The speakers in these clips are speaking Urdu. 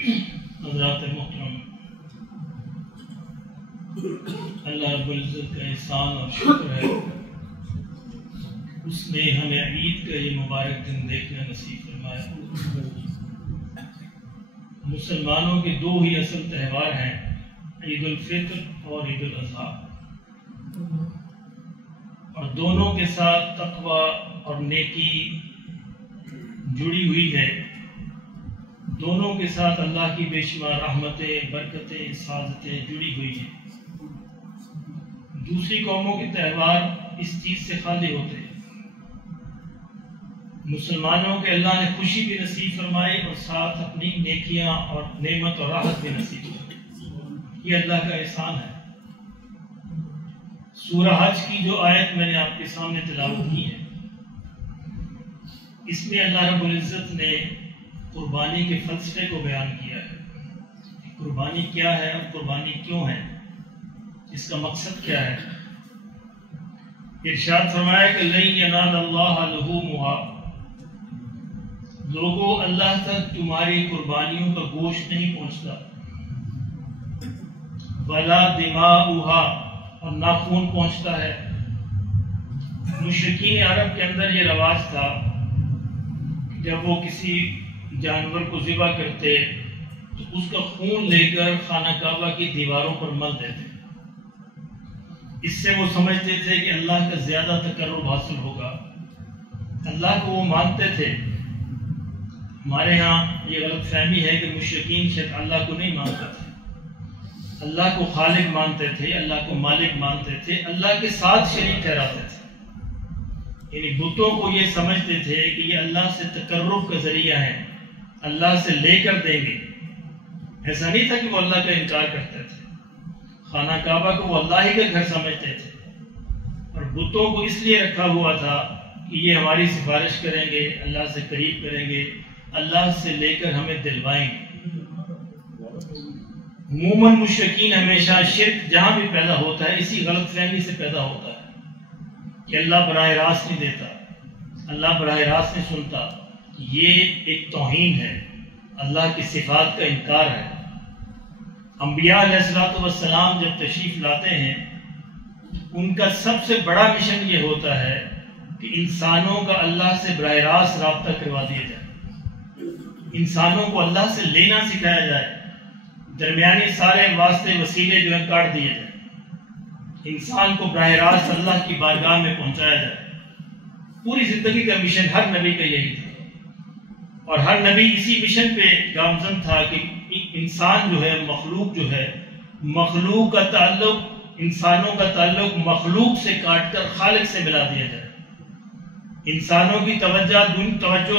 حضرات محترم، اللہ رب العزت کا احسان اور شکر ہے، اس نے ہمیں عید کا یہ مبارک دن دیکھنا نصیب فرمایا۔ مسلمانوں کے دو ہی اصل تہوار ہیں، عید الفطر اور عید الاضحیٰ، اور دونوں کے ساتھ تقوی اور نیکی جڑی ہوئی ہے۔ دونوں کے ساتھ اللہ کی بے شمار رحمتیں، برکتیں، سعادتیں جڑی ہوئی ہیں۔ دوسری قوموں کے تہوار اس چیز سے خالی ہوتے ہیں۔ مسلمانوں کے اللہ نے خوشی بھی نصیب فرمائی اور ساتھ اپنی نیکیاں اور نعمت اور راحت بھی نصیب فرمائی۔ یہ اللہ کا احسان ہے۔ سورہ حج کی جو آیت میں نے آپ کے سامنے تلاوت کی ہے، اس میں اللہ رب العزت نے قربانی کے فلسفے کو بیان کیا ہے۔ قربانی کیا ہے اور قربانی کیوں ہے، اس کا مقصد کیا ہے۔ ارشاد فرمایا کہ لَن يَنَالَ اللَّهَ لُحُومُهَا، لوگوں اللہ تک تمہاری قربانیوں کا گوشت نہیں پہنچتا، وَلَا دِمَاؤُهَا، اور نہ خون پہنچتا ہے۔ مشرکین عرب کے اندر یہ رواج تھا، جب وہ کسی جانور کو ذبح کرتے تو اس کا خون لے کر خانہ کعبہ کی دیواروں پر مل دیتے۔ اس سے وہ سمجھتے تھے کہ اللہ کا زیادہ تقرب حاصل ہوگا، اللہ کو وہ مانتے تھے۔ ہمارے ہاں یہ غلط فہمی ہے کہ مشرکین شاید اللہ کو نہیں مانتے تھے، اللہ کو خالق مانتے تھے، اللہ کو مالک مانتے تھے، اللہ کے ساتھ شریک ٹھہراتے تھے۔ یعنی بتوں کو یہ سمجھتے تھے کہ یہ اللہ سے تقرب کا ذریعہ ہے، اللہ سے لے کر دیں گے۔ ایسا نہیں تھا کہ وہ اللہ کا انکار کرتے تھے۔ خانہ کعبہ کو وہ اللہ ہی کا گھر سمجھتے تھے، اور بتوں کو اس لیے رکھا ہوا تھا کہ یہ ہماری سفارش کریں گے، اللہ سے قریب کریں گے، اللہ سے لے کر ہمیں دلوائیں گے۔ عموماً مشرکین ہمیشہ شرک جہاں بھی پیدا ہوتا ہے اسی غلط فہمی سے پیدا ہوتا ہے کہ اللہ براہ راست نہیں دیتا، اللہ براہ راست نہیں سنتا۔ یہ ایک توہین ہے، اللہ کی صفات کا انکار ہے۔ انبیاء علیہ السلام جب تشریف لاتے ہیں، ان کا سب سے بڑا مشن یہ ہوتا ہے کہ انسانوں کا اللہ سے براہ راست رابطہ کروا دیا جائے، انسانوں کو اللہ سے لینا سکھایا جائے، درمیانی سارے واسطے وسیلے جو ہیں کاٹ دیے جائیں، انسان کو براہ راست اللہ کی بارگاہ میں پہنچایا جائے۔ پوری زندگی کا مشن ہر نبی کا یہی تھا، اور ہر نبی اسی مشن پہ گامزن تھا کہ انسان جو ہے، مخلوق جو ہے، مخلوق کا تعلق، انسانوں کا تعلق مخلوق سے کاٹ کر خالق سے ملا دیا جائے، انسانوں کی توجہ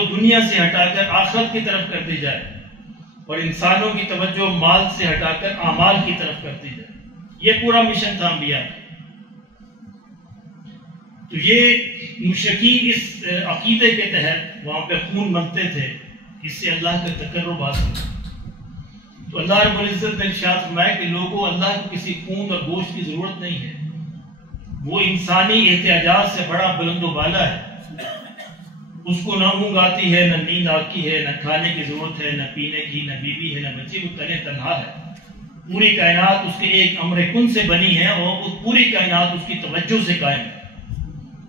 دنیا سے ہٹا کر آخرت کی طرف کر دی جائے، اور انسانوں کی توجہ مال سے ہٹا کر اعمال کی طرف کر دی جائے۔ یہ پورا مشن تھا انبیاء کا۔ تو یہ مشرکین اس عقیدے کے تحت وہاں پہ خون ملتے تھے، اس سے اللہ کا تقرب حاصل تھا۔ تو اللہ رب العزت نے ارشاد فرمایا کہ لوگوں اللہ کو کسی خون اور گوشت کی ضرورت نہیں ہے، وہ انسانی احتیاجات سے بڑا بلند و بالا ہے۔ اس کو نہ اونگ آتی ہے، نہ نیند آتی ہے، نہ کھانے کی ضرورت ہے، نہ پینے کی، نہ بیوی ہے، نہ بچے، وہ تنہا ہے۔ پوری کائنات اس کے ایک امر کن سے بنی ہے، اور اس پوری کائنات اس کی توجہ سے قائم ہے۔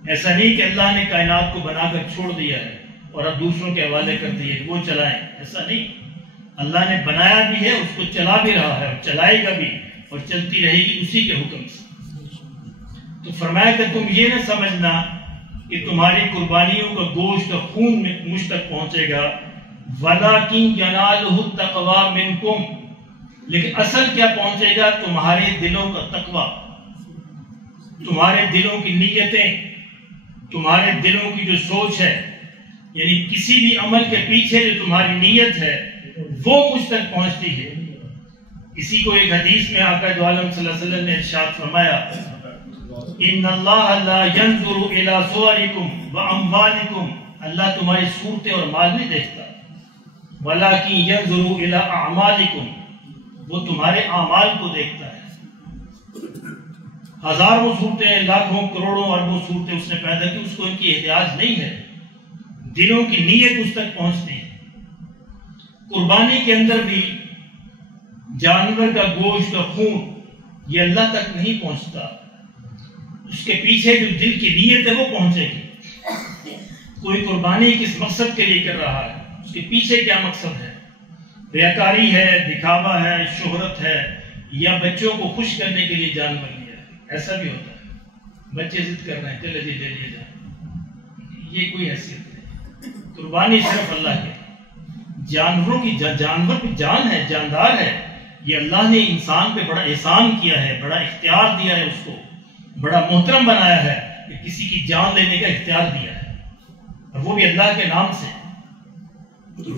ایسا نہیں کہ اللہ نے کائنات کو بنا کر چھوڑ دیا ہے اور اب دوسروں کے حوالے کر دیے کہ وہ چلائیں، ایسا نہیں۔ اللہ نے بنایا بھی ہے، اس کو چلا بھی رہا ہے، اور چلائے گا بھی، اور چلتی رہے گی اسی کے حکم سے۔ تو فرمایا کہ تم یہ نہ سمجھنا کہ تمہاری قربانیوں کا گوشت اور خون مجھ تک پہنچے گا، وَلَٰكِن يَنَالُهُ التَّقْوَىٰ مِنْكُمْ، لیکن اصل کیا پہنچے گا؟ تمہارے دلوں کا تقویٰ، تمہارے دلوں کی نیتیں، تمہارے دلوں کی جو سوچ ہے، یعنی کسی بھی عمل کے پیچھے جو تمہاری نیت ہے وہ مجھ تک پہنچتی ہے۔ اسی کو ایک حدیث میں آقا دو عالم صلی اللہ علیہ وسلم نے ارشاد فرمایا، ان اللہ لا ينظر الى صورکم واموالکم، اللہ تمہاری صورتیں اور مال نہیں دیکھتا، ولکن ينظر الى اعمالکم، وہ تمہارے اعمال کو دیکھتا ہے۔ ہزاروں صورتیں، لاکھوں، کروڑوں، اربوں صورتیں اس نے پیدا کی، اس کو ان کی احتیاج نہیں ہے، دلوں کی نیت اس تک پہنچتی ہے۔ قربانی کے اندر بھی جانور کا گوشت اور خون یہ اللہ تک نہیں پہنچتا، اس کے پیچھے جو دل کی نیت ہے وہ پہنچے گی۔ کوئی قربانی کس مقصد کے لیے کر رہا ہے، اس کے پیچھے کیا مقصد ہے، ریاکاری ہے، دکھاوا ہے، شہرت ہے، یا بچوں کو خوش کرنے کے لیے جانور لیا ہے۔ ایسا بھی ہوتا ہے، بچے ضد کر رہے ہیں چلے جی لے لیے جائیں، یہ کوئی حیثیت نہیں۔ قربانی صرف اللہ کے، جانوروں کی جانور کی جان ہے، جاندار ہے، یہ اللہ نے انسان پہ بڑا احسان کیا ہے، بڑا اختیار دیا ہے، اس کو بڑا محترم بنایا ہے کہ کسی کی جان لینے کا اختیار دیا ہے، اور وہ بھی اللہ کے نام سے،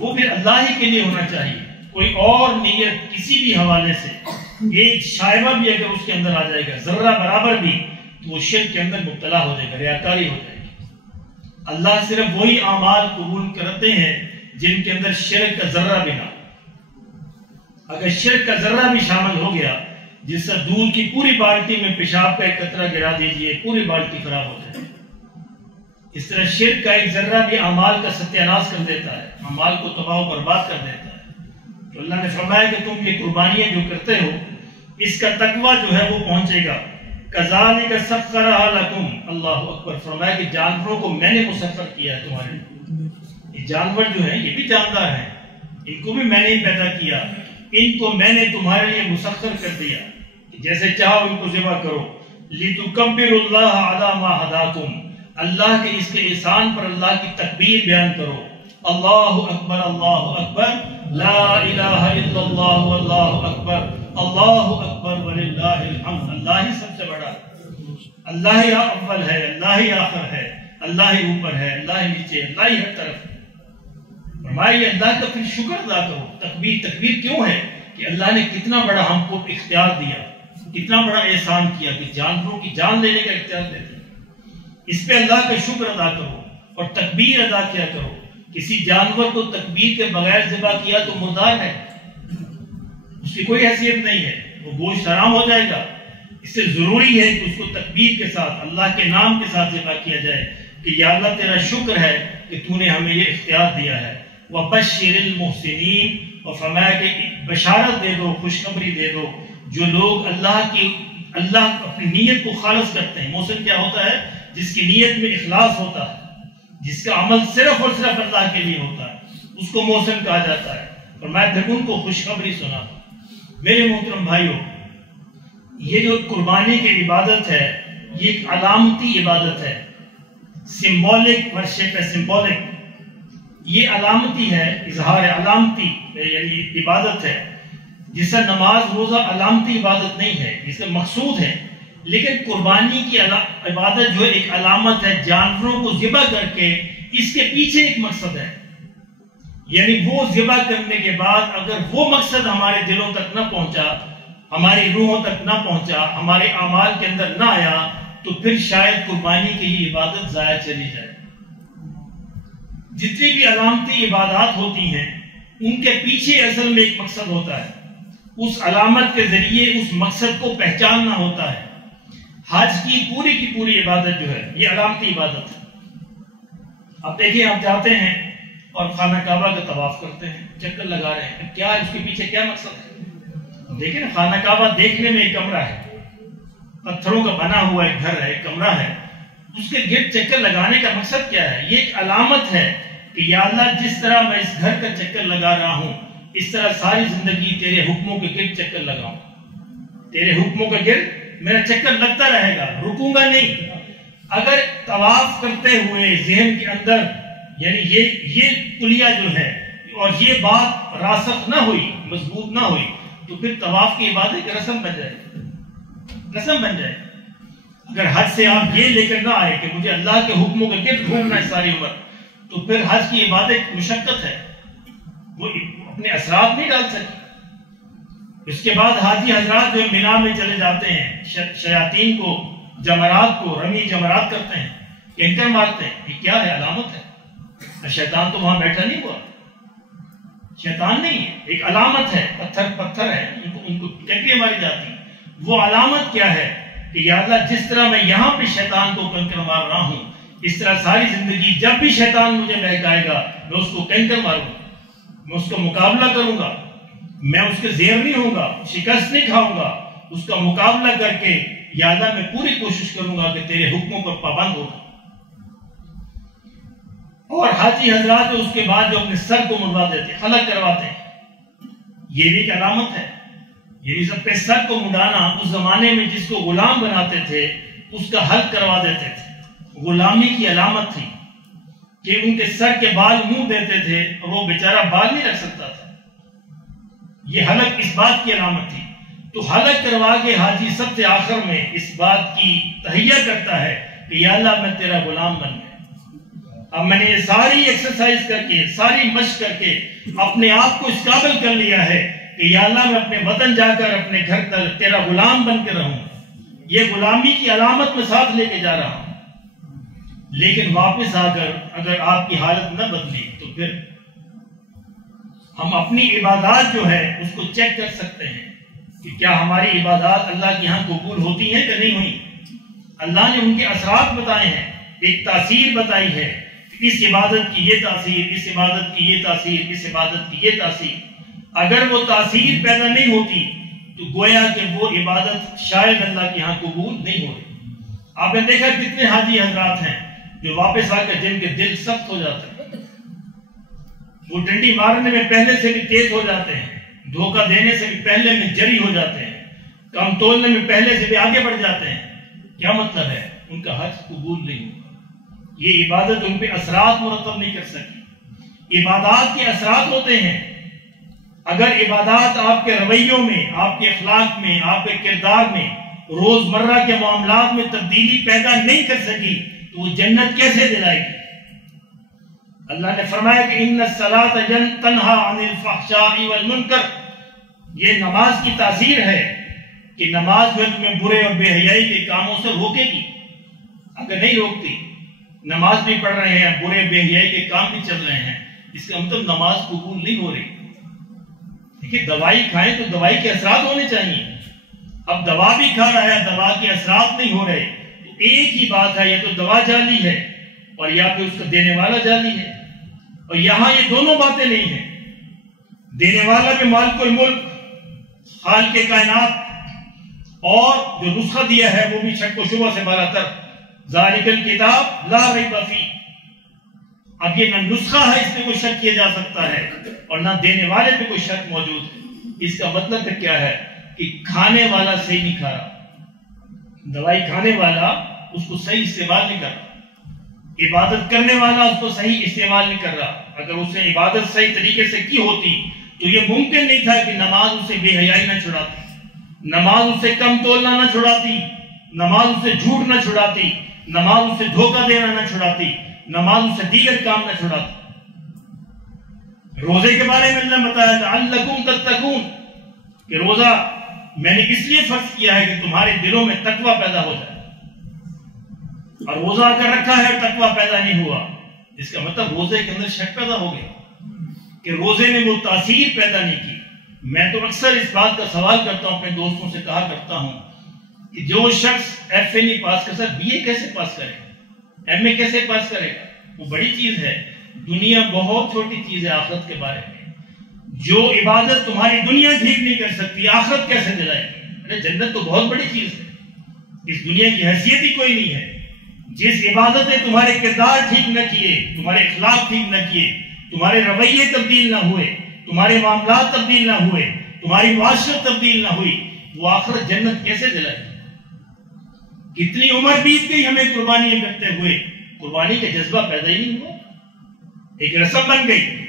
وہ بھی اللہ ہی کے لیے ہونا چاہیے۔ کوئی اور نیت کسی بھی حوالے سے ایک شائبہ بھی اگر اس کے اندر آ جائے گا، ذرہ برابر بھی، تو وہ شرک کے اندر مبتلا ہو جائے گا، ریاکاری ہو جائے گی۔ اللہ صرف وہی اعمال قبول کرتے ہیں جن کے اندر شرک کا ذرہ بھی نہ، اگر شرک کا ذرہ بھی شامل ہو گیا، جس سے دودھ کی پوری بالٹی میں پیشاب کا ایک قطرہ گرا دیجئے، پوری بالٹی خراب ہو جائے، اس طرح شرک کا ایک ذرہ بھی اعمال کا ستیاناش کر دیتا ہے، اعمال کو تباہ و برباد کر دیتا ہے۔ تو اللہ نے فرمایا کہ تم یہ قربانیاں جو کرتے ہو، اس کا تقویٰ جو ہے وہ پہنچے گا۔ کذالک سخرھا لکم، اللہ اکبر، فرمایا کہ جانوروں کو میں نے مسخر کیا ہے تمہارے لیے۔ یہ جانور جو ہیں یہ بھی جاندار ہیں، ان کو بھی میں نے ہی پیدا کیا، ان کو میں نے تمہارے لیے مسخر کر دیا، جیسے چاہو ان کو ذبح کرو۔ لِتُكَبِّرُوا اللَّهَ عَلَى مَا هَدَاكُمْ، اللہ کے اس کے احسان پر اللہ کی تکبیر بیان کرو۔ اللہ اکبر، اللہ اکبر، لا الہ الا اللہ، واللہ اکبر، اللہ اکبر وللہ الحمد۔ اللہ ہی سب سے بڑا ہے، اللہ ہی اول ہے، اللہ ہی آخر ہے، اللہ ہی اوپر ہے، اللہ ہی نیچے، اللہ ہی ہر طرف ہے۔ فرمایا اللہ کا پھر شکر ادا کرو۔ تکبیر کیوں ہے کہ اللہ نے کتنا بڑا ہم کو اختیار دیا، کتنا بڑا احسان کیا کہ جانوروں کی جان لینے کا اختیار دیتے، اس پہ اللہ کا شکر ادا کرو اور تکبیر ادا کیا کرو۔ کسی جانور کو تکبیر کے بغیر ذبح کیا تو مردار ہے، اس کی کوئی حیثیت نہیں ہے، وہ گوشت حرام ہو جائے گا۔ اس سے ضروری ہے کہ اس کو تکبیر کے ساتھ، اللہ کے نام کے ساتھ ذبح کیا جائے کہ یا اللہ تیرا شکر ہے کہ تو نے ہمیں یہ اختیار دیا ہے۔ وَبَشِّرِ الْمُحْسِنِينَ، اور فرمایا کہ بشارت دے دو، خوشخبری دے دو جو لوگ اللہ اپنی نیت کو خالص کرتے ہیں۔ محسن کیا ہوتا ہے؟ جس کی نیت میں اخلاص ہوتا ہے، جس کا عمل صرف اور صرف اللہ کے لیے ہوتا ہے، اس کو محسن کہا جاتا ہے۔ اور میں پھر ان کو خوشخبری سنا۔ میرے محترم بھائیوں، یہ جو قربانی کی عبادت ہے یہ ایک علامتی عبادت ہے، سمبولک ورشپ ہے، سمبولک، یہ علامتی ہے، اظہار علامتی یعنی عبادت ہے، جس سے نماز روزہ علامتی عبادت نہیں ہے، جس سے مقصود ہے۔ لیکن قربانی کی عبادت جو ایک علامت ہے، جانوروں کو ذبح کر کے اس کے پیچھے ایک مقصد ہے، یعنی وہ ذبح کرنے کے بعد اگر وہ مقصد ہمارے دلوں تک نہ پہنچا، ہماری روحوں تک نہ پہنچا، ہمارے اعمال کے اندر نہ آیا، تو پھر شاید قربانی کی یہ عبادت ضائع چلی جائے۔ جتنی بھی علامتی عبادات ہوتی ہیں ان کے پیچھے اصل میں ایک مقصد ہوتا ہے، اس علامت کے ذریعے اس مقصد کو پہچاننا ہوتا ہے۔ حج کی پوری عبادت جو ہے یہ علامتی عبادت ہے۔ اب دیکھیں، آپ جاتے ہیں اور خانہ کعبہ کا طواف کرتے ہیں، چکر لگا رہے ہیں، کیا اس کے پیچھے کیا مقصد ہے؟ دیکھیں نا، خانہ کعبہ دیکھنے میں ایک کمرہ ہے، پتھروں کا بنا ہوا ایک گھر ہے، ایک کمرہ ہے، اس کے گرد چکر لگانے کا مقصد کیا ہے؟ یہ ایک علامت ہے کہ یا اللہ جس طرح میں اس گھر کا چکر لگا رہا ہوں، اس طرح ساری زندگی تیرے حکموں کے گرد چکر لگاؤں، تیرے حکموں کے گرد میرا چکر لگتا رہے گا، رکوں گا نہیں۔ اگر طواف کرتے ہوئے ذہن کے اندر یعنی یہ کلیہ جو ہے اور یہ بات راسخ نہ ہوئی، مضبوط نہ ہوئی، تو پھر طواف کی عبادت ایک رسم بن جائے۔ اگر حج سے آپ یہ لے کر نہ آئے کہ مجھے اللہ کے حکموں کے گرد گھومنا ہے ساری عمر، تو پھر حج کی عبادت مشقت ہے، وہ اپنے اثرات نہیں ڈال سکے۔ اس کے بعد حاجی حضرات جو مینا میں چلے جاتے ہیں، شیاطین کو، جمرات کو رمی جمرات کرتے ہیں، کینکر مارتے ہیں، یہ کیا ہے؟ علامت ہے۔ شیطان تو وہاں بیٹھا نہیں ہوا، شیطان نہیں ہے، ایک علامت ہے، پتھر ہے، ان کو کینکریاں ماری جاتی ہیں۔ وہ علامت کیا ہے کہ یا اللہ جس طرح میں یہاں پہ شیطان کو کنکر مار رہا ہوں، اس طرح ساری زندگی جب بھی شیطان مجھے بہکائے گا میں اس کو کنکر ماروں گا۔ میں اس کا مقابلہ کروں گا، میں اس کے زیر نہیں ہوں گا، شکست نہیں کھاؤں گا، اس کا مقابلہ کر کے یا اللہ میں پوری کوشش کروں گا کہ تیرے حکموں پر پابند ہوگا۔ اور حاجی حضرات اس کے بعد جو اپنے سر کو منڈوا دیتے، حلق کرواتے ہیں، یہ بھی ایک علامت ہے۔ یعنی سب پہ سر کو منڈانا، اس زمانے میں جس کو غلام بناتے تھے اس کا حلق کروا دیتے تھے، غلامی کی علامت تھی کہ ان کے سر کے بال منہ دیتے تھے اور وہ بیچارہ بال نہیں رکھ سکتا تھا۔ یہ حلق اس بات کی علامت تھی۔ تو حلق کروا کے حاجی سب سے آخر میں اس بات کی تہیہ کرتا ہے کہ یا اللہ میں تیرا غلام بن گیا، اب میں نے یہ ساری ایکسرسائز کر کے، ساری مشق کر کے اپنے آپ کو اس قابل کر لیا ہے کہ یا اللہ میں اپنے وطن جا کر اپنے گھر تک تیرا غلام بن کے رہوں۔ یہ غلامی کی علامت میں ساتھ لے کے جا رہا ہوں۔ لیکن واپس آ کر اگر آپ کی حالت نہ بدلی تو پھر ہم اپنی عبادات جو ہے اس کو چیک کر سکتے ہیں کہ کیا ہماری عبادات اللہ کے ہاں قبول ہوتی ہیں کہ نہیں ہوئی۔ اللہ نے ان کے اثرات بتائے ہیں، ایک تاثیر بتائی ہے، اس عبادت کی یہ تاثیر، اس عبادت کی یہ تاثیر، اس عبادت کی یہ تاثیر۔ اگر وہ تاثیر پیدا نہیں ہوتی تو گویا کہ وہ عبادت شاید اللہ کے ہاں قبول نہیں ہو رہی۔ آپ نے دیکھا کتنے حاجی حضرات ہیں جو واپس آ کر جن کے دل سخت ہو جاتے ہیں، وہ ڈنڈی مارنے میں پہلے سے بھی تیز ہو جاتے ہیں، دھوکہ دینے سے بھی پہلے میں جری ہو جاتے ہیں، کم تولنے میں پہلے سے بھی آگے بڑھ جاتے ہیں۔ کیا مطلب ہے؟ ان کا حج قبول نہیں ہوا، یہ عبادت ان پہ اثرات مرتب نہیں کر سکی۔ عبادات کے اثرات ہوتے ہیں، اگر عبادات آپ کے رویوں میں، آپ کے اخلاق میں، آپ کے کردار میں، روزمرہ کے معاملات میں تبدیلی پیدا نہیں کر سکی تو وہ جنت کیسے دلائے گی؟ اللہ نے فرمایا کہ ان الصلاۃ تنہی عن الفحشاء والمنکر، یہ نماز کی تاثیر ہے کہ نماز جو تمہیں برے اور بے حیائی کے کاموں سے روکے گی۔ اگر نہیں روکتی، نماز بھی پڑھ رہے ہیں، برے بے حیائی کے کام بھی چل رہے ہیں، اس کا مطلب نماز قبول نہیں ہو رہی۔ دیکھیے دوائی کھائیں تو دوائی کے اثرات ہونے چاہیے، اب دوا بھی کھا رہا ہے، دوا کے اثرات نہیں ہو رہے، تو ایک ہی بات ہے، یا تو دوا جعلی ہے اور یا پھر اس کو دینے والا جعلی ہے۔ اور یہاں یہ دونوں باتیں نہیں ہیں، دینے والا بھی مالک الملک، خالق کائنات، اور جو نسخہ دیا ہے وہ بھی شک و شبہ سے بالا تر، ذالک الکتاب لا ریب فیہ۔ اب یہ نہ نسخہ ہے اس پہ کوئی شک کیا جا سکتا ہے اور نہ دینے والے پہ کوئی شک موجود ہے۔ اس کا مطلب کیا ہے کہ کھانے والا صحیح نہیں کھا رہا، دوائی کھانے والا اس کو صحیح استعمال نہیں کر رہا، عبادت کرنے والا اس کو صحیح استعمال نہیں کر رہا۔ اگر اس نے عبادت صحیح طریقے سے کی ہوتی تو یہ ممکن نہیں تھا کہ نماز اسے بے حیائی نہ چھڑاتی، نماز اسے کم تولنا نہ چھڑاتی، نماز اسے جھوٹ نہ چھڑاتی، نماز اسے دھوکہ دینا نہ چھڑاتی، نماز اسے دیگر کام نہ چھڑاتی۔ روزے کے بارے میں اللہ نے بتایا لعلکم تتقون کہ روزہ میں نے اس لیے فرض کیا ہے کہ تمہارے دلوں میں تقوی پیدا ہو جائے۔ اور روزہ اگر رکھا ہے تقوی پیدا نہیں ہوا، اس کا مطلب روزے کے اندر شک پیدا ہو گیا کہ روزے نے وہ تاثیر پیدا نہیں کی۔ میں تو اکثر اس بات کا سوال کرتا ہوں، اپنے دوستوں سے کہا کرتا ہوں کہ جو شخص ایف اے نہیں پاس کر سکتا، بی اے کیسے پاس کرے گا، ایم اے کیسے پاس کرے گا؟ وہ بڑی چیز ہے۔ دنیا بہت چھوٹی چیز ہے آخرت کے بارے میں۔ جو عبادت تمہاری دنیا ٹھیک نہیں کر سکتی، آخرت کیسے دلائے گی؟ ارے جنت تو بہت بڑی چیز ہے، اس دنیا کی حیثیت ہی کوئی نہیں ہے۔ جس عبادت نے تمہارے کردار ٹھیک نہ کیے، تمہارے اخلاق ٹھیک نہ کیے، تمہارے رویے تبدیل نہ ہوئے، تمہارے معاملات تبدیل نہ ہوئے، تمہاری معاشرت تبدیل نہ ہوئی، وہ آخرت جنت کیسے دلائے؟ کتنی عمر بیت گئی ہمیں قربانی کرتے ہوئے، قربانی کا جذبہ پیدا ہی نہیں ہوا، ایک رسم بن گئی،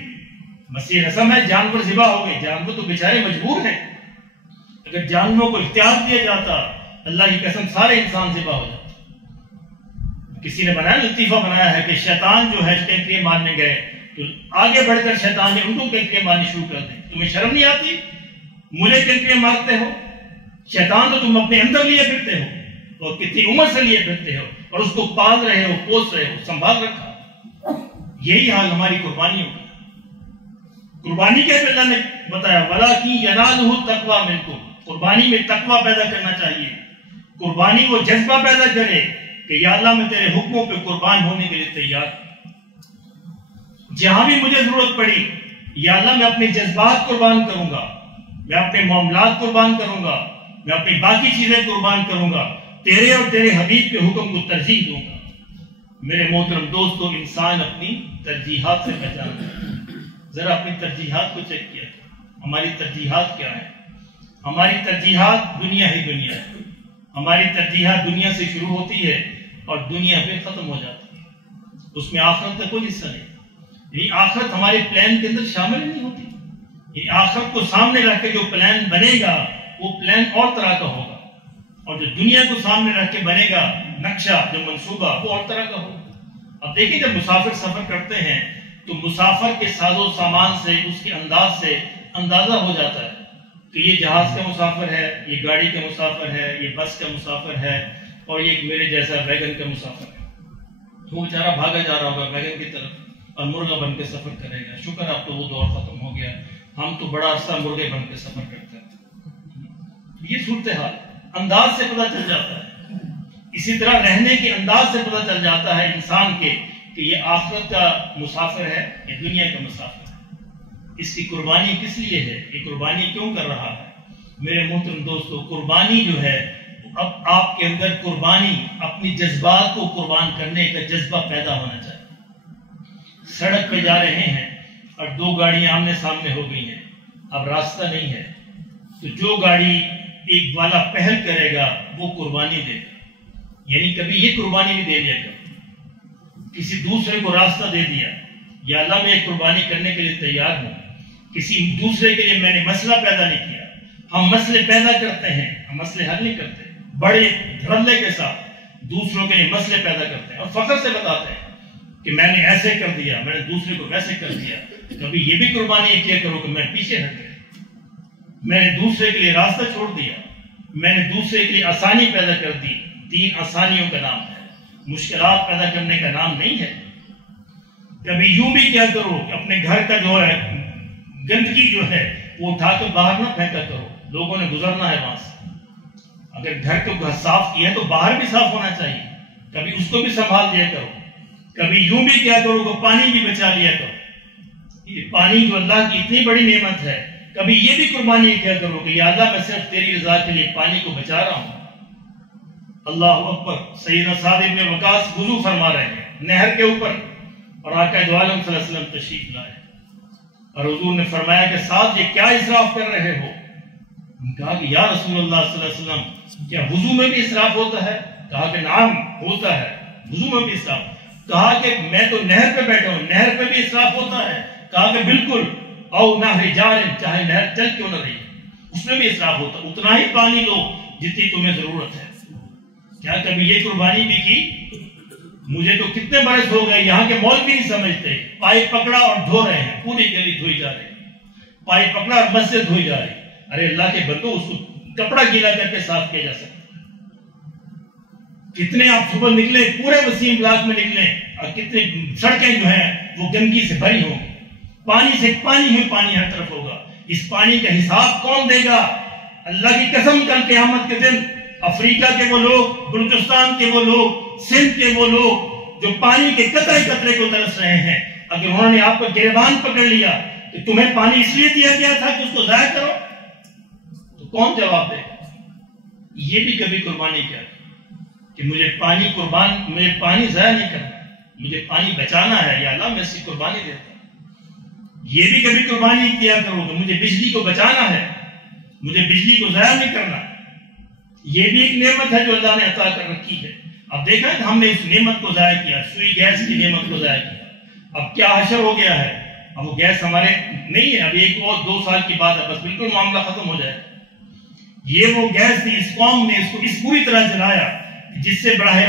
بس یہ رسم ہے، جانور ذبح ہو گئے۔ جانور تو بیچارے مجبور ہیں، اگر جانوروں کو اختیار دیا جاتا اللہ کی قسم سارے انسان ذبح ہو جاتے۔ کسی نے بنایا لطیفہ بنایا ہے کہ شیطان جو ہے کینکریاں مارنے گئے تو آگے بڑھ کر شیطان نے ان کو کینکریاں مارنی شروع کر دی۔ تمہیں شرم نہیں آتی؟ مجھے کینکریاں مارتے ہو؟ شیطان تو تم اپنے اندر لیے پھرتے ہو اور کتنی عمر سے لیے پھرتے ہو اور اس کو پال رہے ہو، پوس رہے ہو، سنبھال رکھا۔ یہی حال ہماری قربانیوں کا۔ قربانی کے اللہ نے بتایا وَلَٰكِن يَنَالُهُ التَّقْوَىٰ مِنكُمْ، قربانی میں تقویٰ پیدا کرنا چاہیے۔ قربانی وہ جذبہ پیدا کرے کہ یا اللہ میں تیرے حکموں پہ قربان ہونے کے لیے تیار، جہاں بھی مجھے ضرورت پڑی یا اللہ میں اپنے جذبات قربان کروں گا، میں اپنے معاملات قربان کروں گا، میں اپنی باقی چیزیں قربان کروں گا، تیرے اور تیرے حبیب کے حکم کو ترجیح دوں گا۔ میرے محترم دوستو، انسان اپنی ترجیحات سے پہچانتا ہے۔ ذرا اپنی ترجیحات کو چیک کیا، ہماری ترجیحات کیا ہیں؟ ہماری ترجیحات دنیا ہی دنیا ہے، ہماری ترجیحات دنیا سے شروع ہوتی ہے اور دنیا پہ ختم ہو جاتی ہے، اس میں آخرت کا کوئی حصہ نہیں۔ یعنی آخرت ہمارے پلان کے اندر شامل نہیں ہوتی۔ یعنی آخرت کو سامنے رکھ کے جو پلان بنے گا وہ پلان اور طرح کا ہوگا، اور جو دنیا کو سامنے رکھ کے بنے گا نقشہ، جو منصوبہ، وہ اور طرح کا ہوگا۔ اب دیکھیں جب مسافر سفر کرتے ہیں تو مسافر کے ساز و سامان سے، اس کے انداز سے اندازہ ہو جاتا ہے کہ یہ جہاز کا مسافر ہے، یہ گاڑی کا مسافر ہے، یہ بس کا مسافر ہے، اور یہ میرے جیسا ویگن کا مسافر ہے۔ تو وہ بیچارہ بھاگا جا رہا ہوگا ویگن کی طرف اور مرغا بن کے سفر کرے گا۔ شکر اب تو وہ دور ختم ہو گیا، ہم تو بڑا عرصہ مرغے بن کے سفر کرتے ہیں۔ یہ صورتحال انداز سے پتہ چل جاتا ہے۔ اسی طرح رہنے کے انداز سے پتہ چل جاتا ہے انسان کے کہ یہ آخرت کا مسافر ہے یا دنیا کا مسافر ہے۔ اس کی قربانی کس لیے ہے؟ یہ قربانی کیوں کر رہا ہے؟ میرے محترم دوستو، قربانی جو ہے، اب آپ کے اندر قربانی، اپنی جذبات کو قربان کرنے کا جذبہ پیدا ہونا چاہیے۔ سڑک پہ جا رہے ہیں اور دو گاڑیاں آمنے سامنے ہو گئی ہیں، اب راستہ نہیں ہے، تو جو گاڑی ایک والا پہل کرے گا وہ قربانی دے گا۔ یعنی کبھی یہ قربانی بھی دے دیا گا، کسی دوسرے کو راستہ دے دیا، یا اللہ میں ایک قربانی کرنے کے لیے تیار ہوں، کسی دوسرے کے لیے میں نے مسئلہ پیدا نہیں کیا۔ ہم مسئلے پیدا کرتے ہیں، ہم مسئلے حل نہیں کرتے، بڑے دھڑلے کے ساتھ دوسروں کے لیے مسئلے پیدا کرتے ہیں اور فخر سے بتاتے ہیں کہ میں نے ایسے کر دیا، میں نے دوسرے کو ویسے کر دیا۔ کبھی یہ بھی قربانی کیا کرو کہ میں پیچھے ہٹ گیا، میں نے دوسرے کے لیے راستہ چھوڑ دیا، میں نے دوسرے کے لیے آسانی پیدا کر دی۔ دین آسانیوں کا نام ہے، مشکلات پیدا کرنے کا نام نہیں ہے۔ کبھی یوں بھی کیا کرو کہ اپنے گھر کا جو ہے گندگی جو ہے وہ اٹھا کے باہر نہ پھینکا کرو، لوگوں نے گزرنا ہے وہاں سے۔ اگر گھر کو صاف کیا ہے تو باہر بھی صاف ہونا چاہیے، کبھی اس کو بھی سنبھال دیا کرو۔ کبھی یوں بھی کیا کرو کہ پانی بھی بچا لیا کرو، یہ پانی جو اللہ کی اتنی بڑی نعمت ہے، کبھی یہ بھی قربانی کیا کرو کہ یا اللہ میں صرف تیری رضا کے لیے پانی کو بچا رہا ہوں۔ اللہ اکبر۔ سیدنا سعد بن وقاص وضو فرما رہے ہیں نہر کے اوپر، اور آقا دو عالم صلی اللہ علیہ وسلم تشریف لائے، اور حضور نے فرمایا کہ سعد یہ کیا اسراف کر رہے ہو؟ کہا کہ یا رسول اللہ صلی اللہ علیہ وسلم کیا وضو میں بھی اسراف ہوتا ہے؟ کہا کہ نعم ہوتا ہے، وضو میں بھی اسراف۔ کہا کہ میں تو نہر پہ بیٹھا ہوں، نہر پہ بھی اسراف ہوتا ہے؟ کہا کہ بالکل، او نہر جار، چاہے نہر چل کیوں نہ رہی، اس میں بھی اسراف ہوتا ہے، اتنا ہی پانی لو جتنی تمہیں ضرورت ہے۔ کیا کبھی یہ قربانی بھی کی؟ مجھے تو کتنے برس ہو گئے، یہاں کے مولوی نہیں سمجھتے، پائپ پکڑا اور دھو رہے ہیں، پوری گلی دھوئی جا رہی ہے، پائپ پکڑا اور مسجد دھوئی جا رہی ہے۔ ارے اللہ کے بندو، اس کو کپڑا گیلا کر کے صاف کیا جا سکتا۔ کتنے آپ صبح نکلے، پورے وسیم بلاک میں نکلے، اور کتنے سڑکیں جو ہیں وہ گندگی سے بھری ہوں گی، پانی سے پانی ہی پانی ہر طرف ہوگا۔ اس پانی کا حساب کون دے گا؟ اللہ کی قسم، کل قیامت کے دن افریقہ کے وہ لوگ، بلوچستان کے وہ لوگ، سندھ کے وہ لوگ جو پانی کے قطرے قطرے کو ترس رہے ہیں، اگر انہوں نے آپ کو گریبان پکڑ لیا کہ تمہیں پانی اس لیے دیا گیا تھا کہ اس کو ضائع کرو، تو کون جواب دے گا؟ یہ بھی کبھی قربانی کیا کہ مجھے پانی ضائع نہیں کرنا، مجھے پانی بچانا ہے، یا اللہ میں اس کی قربانی دیتا ہوں۔ یہ بھی کبھی قربانی کیا کرو کہ مجھے بجلی کو بچانا ہے، مجھے بجلی کو ضائع نہیں کرنا۔ یہ بھی ایک نعمت ہے جو اللہ نے عطا کر رکھی ہے۔ اب دیکھا کہ ہم نے اس نعمت کو ضائع کیا، سوئی گیس کی نعمت کو ضائع کیا۔ اب کیا حشر ہو گیا ہے، اب وہ گیس ہمارے نہیں ہے، اب 1 اور 2 سال کی بات ہے، بس بالکل معاملہ ختم ہو جائے۔ یہ وہ گیس تھی، اس قوم نے اس کو اس پوری طرح جلایا جس سے براہ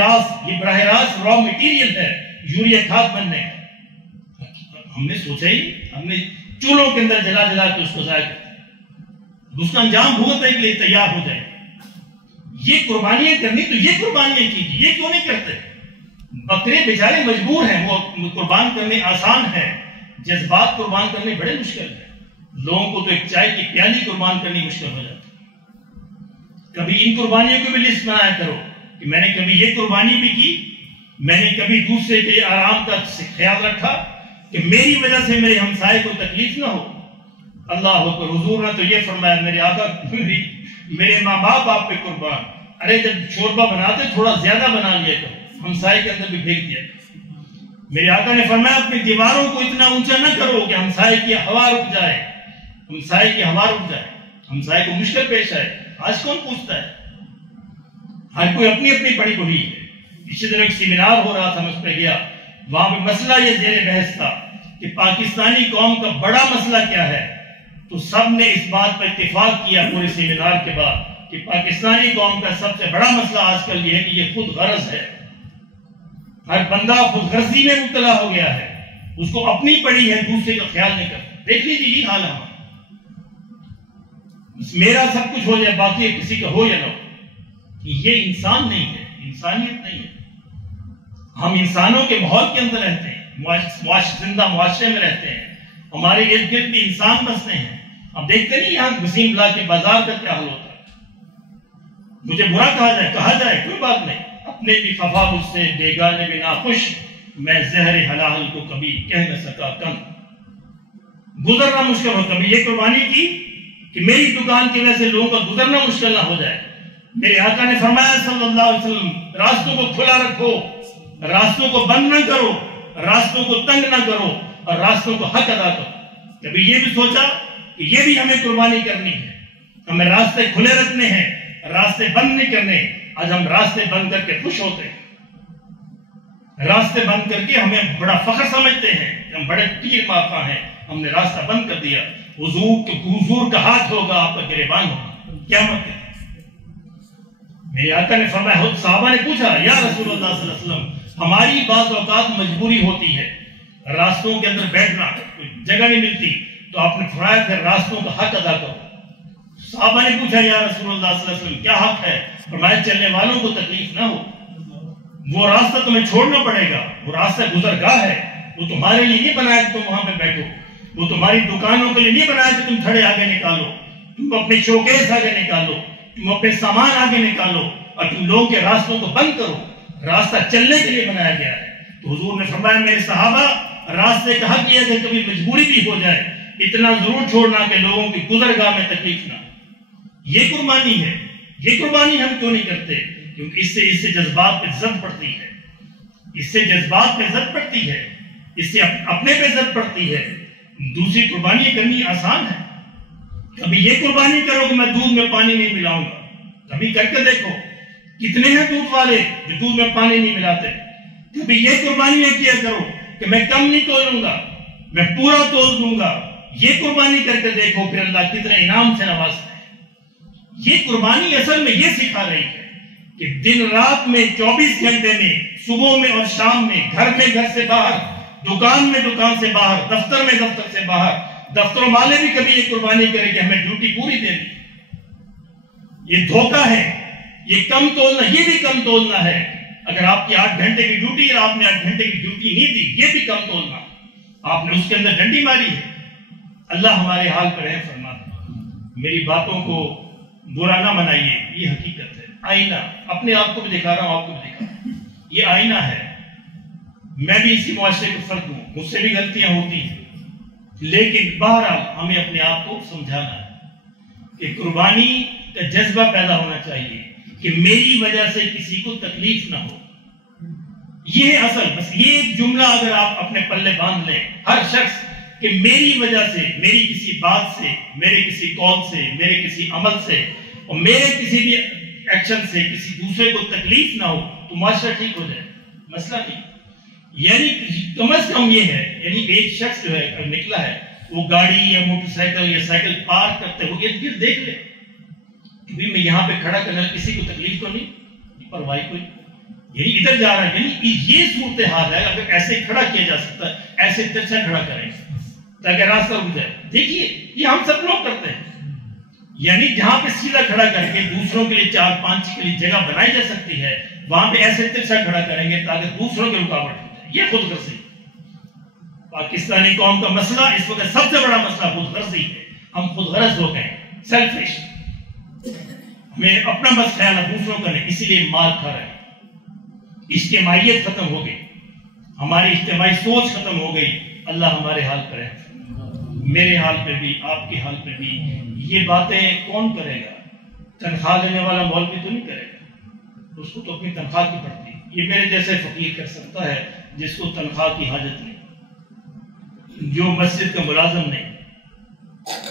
راست را مٹیریل ہے یوریا کھاد بننے کا۔ ہم نے سوچا ہی، ہم نے چولہوں کے اندر جلا جلا کے اس کو ضائع کر، اس کا انجام بھگتنے کے لیے تیار ہو جائے۔ یہ قربانیاں کرنی تو یہ قربانیاں کیجیے، یہ کیوں نہیں کرتے؟ بکرے بیچارے مجبور ہیں، وہ قربان کرنے آسان ہے، جذبات قربان کرنے بڑے مشکل ہیں۔ لوگوں کو تو ایک چائے کی پیالی قربان کرنی مشکل ہو جاتی ہے۔ کبھی ان قربانیوں کو بھی لسٹ بنایا کرو کہ میں نے کبھی یہ قربانی بھی کی، میں نے کبھی دوسرے کے آرام کا خیال رکھا، کہ میری وجہ سے میرے ہمسائے کو تکلیف نہ ہو. اللہ اکبر. حضور نے تو یہ فرمایا میرے آقا میرے ماں باپ آپ پہ قربان. ارے جب شوربہ بناتے تھوڑا زیادہ بنا لیا کرو, ہمسائے کے اندر بھی پھینک دیا. میرے آقا نے فرمایا اپنی دیواروں کو اتنا اونچا نہ کرو کہ ہمسائے کی ہوا رک جائے, ہمسائے کی ہوا رک جائے, ہمسائے کو مشکل پیش آئے. آج کون پوچھتا ہے؟ ہر کوئی اپنی اپنی پڑی پڑھی ہے. اسی طرح ایک سیمینار ہو رہا تھا, میں اس پہ گیا. وہاں پہ مسئلہ یہ زیر بحث تھا کہ پاکستانی قوم کا بڑا مسئلہ کیا ہے. تو سب نے اس بات پر اتفاق کیا پورے سیمینار کے بعد کہ پاکستانی قوم کا سب سے بڑا مسئلہ آج کل یہ ہے کہ یہ خود غرض ہے. ہر بندہ خود غرضی میں مبتلا ہو گیا ہے. اس کو اپنی پڑی ہے, دوسرے کا خیال نہیں کرتا. دیکھ لیجیے یہ حال ہے. میرا سب کچھ ہو جائے, باقی کسی کا ہو یا نہ ہو. یہ انسان نہیں ہے, انسانیت نہیں ہے. ہم انسانوں کے ماحول کے اندر رہتے ہیں, زندہ معاشرے میں رہتے ہیں. ہمارے ارد گرد بھی انسان بستے ہیں. اب دیکھتے نہیں یہاں وسیم اللہ کے بازار کا کیا حال ہوتا ہے. مجھے برا کہا جائے کوئی بات نہیں. اپنے بھی خفا مجھ سے, بیگانے بھی ناخوش, میں زہر حلال کو کبھی کہہ نہ سکا کم. گزرنا مشکل ہو. کبھی یہ قربانی کی کہ میری دکان کی وجہ سے لوگوں کا گزرنا مشکل نہ ہو جائے. میرے آقا نے فرمایا صلی اللہ علیہ وسلم, راستوں کو کھلا رکھو, راستوں کو بند نہ کرو, راستوں کو تنگ نہ کرو, اور راستوں کو حق ادا کرو. کبھی یہ بھی سوچا کہ یہ بھی ہمیں قربانی کرنی ہے. ہمیں راستے کھلے رکھنے ہیں, راستے بند نہیں کرنے. آج ہم راستے بند کر کے خوش ہوتے ہیں. راستے بند کر کے ہمیں بڑا فخر سمجھتے ہیں کہ ہم بڑے پیر ماپا ہیں, ہم نے راستہ بند کر دیا. حضور کا ہاتھ ہوگا, آپ کا گریبان ہوگا قیامت کے. میرے آقا نے فرمایا, صحابہ نے پوچھا یا رسول اللہ صلی اللہ علیہ وسلم, ہماری بعض اوقات مجبوری ہوتی ہے راستوں کے اندر بیٹھنا, کوئی جگہ نہیں ملتی, تو آپ نے فرمایا پھر راستوں کا حق ادا کرو. صحابہ نے پوچھا یا رسول اللہ صلی اللہ علیہ وسلم کیا حق ہے؟ فرمایا چلنے والوں کو تکلیف نہ ہو. وہ راستہ تمہیں چھوڑنا پڑے گا, وہ راستہ گزرگاہ ہے, وہ تمہارے لیے نہیں بنایا کہ تم وہاں پہ بیٹھو, وہ تمہاری دکانوں کے لیے نہیں بنایا کہ تم تھڑے آگے نکالو, تم اپنے شوکیس آگے نکالو, تم اپنے سامان آگے نکالو, اور تم لوگوں کے راستوں کو بند کرو. راستہ چلنے کے لیے بنایا گیا ہے. تو حضور نے فرمایا میرے صحابہ, راستے کا حق یہ ہے کہ کبھی مجبوری بھی ہو جائے, اتنا ضرور چھوڑنا کہ لوگوں کی گزرگاہ میں تکلیف نہ. یہ قربانی ہے. یہ قربانی ہم کیوں نہیں کرتے؟ کیونکہ اس سے جذبات پہ زد پڑتی ہے, اس سے جذبات پہ زد پڑتی ہے, اس سے اپنے پہ زد پڑتی ہے. دوسری قربانی کرنی آسان ہے. کبھی یہ قربانی کرو کہ میں دودھ میں پانی نہیں ملاؤں گا. کبھی کر کے دیکھو, کتنے ہیں دودھ والے جو دودھ میں پانی نہیں ملاتے. کبھی یہ قربانی کیا کرو کہ میں کم نہیں تولوں گا, میں پورا تول دوں گا. یہ قربانی کر کے دیکھو, پھر اللہ کتنے انعام سے نوازتا ہے. یہ قربانی اصل میں یہ سکھا رہی ہے کہ دن رات میں 24 گھنٹے میں, صبح میں اور شام میں, گھر میں گھر سے باہر, دکان میں دکان سے باہر, دفتر میں دفتر سے باہر, دفتروں والے بھی کبھی یہ قربانی کریں کہ ہمیں ڈیوٹی پوری دے دی. یہ دھوکہ ہے, یہ کم تولنا, یہ بھی کم تولنا ہے. اگر آپ کی 8 گھنٹے کی ڈیوٹی ہے, آپ نے 8 گھنٹے کی ڈیوٹی نہیں دی, یہ بھی کم تولنا. آپ نے اس کے اندر ڈنڈی ماری ہے. اللہ ہمارے حال پر رحم فرماتا. میری باتوں کو برا نہ منائیے, یہ حقیقت ہے. آئینہ, اپنے آپ کو بھی دکھا رہا ہوں, آپ کو بھی دکھا رہا ہوں. یہ آئینہ ہے. میں بھی اسی معاشرے کا فرد ہوں, مجھ سے بھی غلطیاں ہوتی ہیں, لیکن بہرحال ہمیں اپنے آپ کو سمجھانا ہے کہ قربانی کا جذبہ پیدا ہونا چاہیے کہ میری وجہ سے کسی کو تکلیف نہ ہو. یہ اصل, بس یہ ایک جملہ اگر آپ اپنے پلے باندھ لیں, ہر شخص, کہ میری وجہ سے, میری کسی بات سے, میرے کسی قول سے, میرے کسی عمل سے, اور میرے کسی بھی ایکشن سے کسی دوسرے کو تکلیف نہ ہو, تو معاشرہ ٹھیک ہو جائے. مسئلہ نہیں. یعنی کم از کم یہ ہے, یعنی ایک شخص جو ہے نکلا ہے, وہ گاڑی یا موٹر سائیکل یا سائیکل پارک کرتے ہوئے ارد دیکھ لے کہ میں یہاں پہ کھڑا کرنا, کسی کو تکلیف تو نہیں, پرواہی کوئی, یعنی ادھر جا رہا ہے. یعنی یہ صورتحال ہے. اگر ایسے کھڑا کیا جا سکتا ہے, ایسے ترچھا کھڑا کریں تاکہ راستہ رک جائے. دیکھیے یہ ہم سب لوگ کرتے ہیں. یعنی جہاں پہ سیدھا کھڑا کر کے دوسروں کے لیے 4-5 کے لیے جگہ بنائی جا سکتی ہے, وہاں پہ ایسے ترچھا کھڑا کریں گے تاکہ دوسروں کی رکاوٹ ہو جائے. یہ خود غرضی. پاکستانی قوم کا مسئلہ اس وقت سب سے بڑا مسئلہ خود غرضی ہے. ہم خود غرض ہو گئے, سیلفش. ہمیں اپنا بس خیال ہے, دوسروں کا نہیں, اسی لیے مال کھا رہے ہیں. اجتماعیت ختم ہو گئی, ہماری اجتماعی سوچ ختم ہو گئی, اللہ ہمارے حال پر ہے، میرے حال پہ بھی، آپ کے حال پہ بھی۔ یہ باتیں کون کرے گا؟ تنخواہ لینے والا مولوی تو نہیں کرے گا، اس کو تو اپنی تنخواہ کی پڑتی ہے۔ یہ میرے جیسے فقیر کر سکتا ہے جس کو تنخواہ کی حاجت نہیں، جو مسجد کا ملازم نہیں۔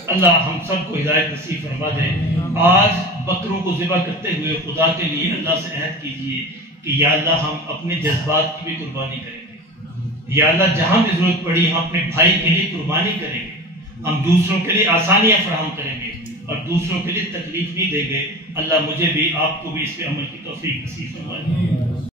اللہ ہم سب کو ہدایت نصیب فرما دے۔ آج بکروں کو ذبح کرتے ہوئے خدا کے لیے اللہ سے عہد کیجئے کہ یا اللہ ہم اپنے جذبات کی بھی قربانی کریں گے، یا اللہ جہاں بھی ضرورت پڑی ہم اپنے بھائی کے لیے قربانی کریں گے، ہم دوسروں کے لیے آسانیاں فراہم کریں گے اور دوسروں کے لیے تکلیف نہیں دیں گے۔ اللہ مجھے بھی آپ کو بھی اس پہ عمل کی توفیق نصیب فرما دے۔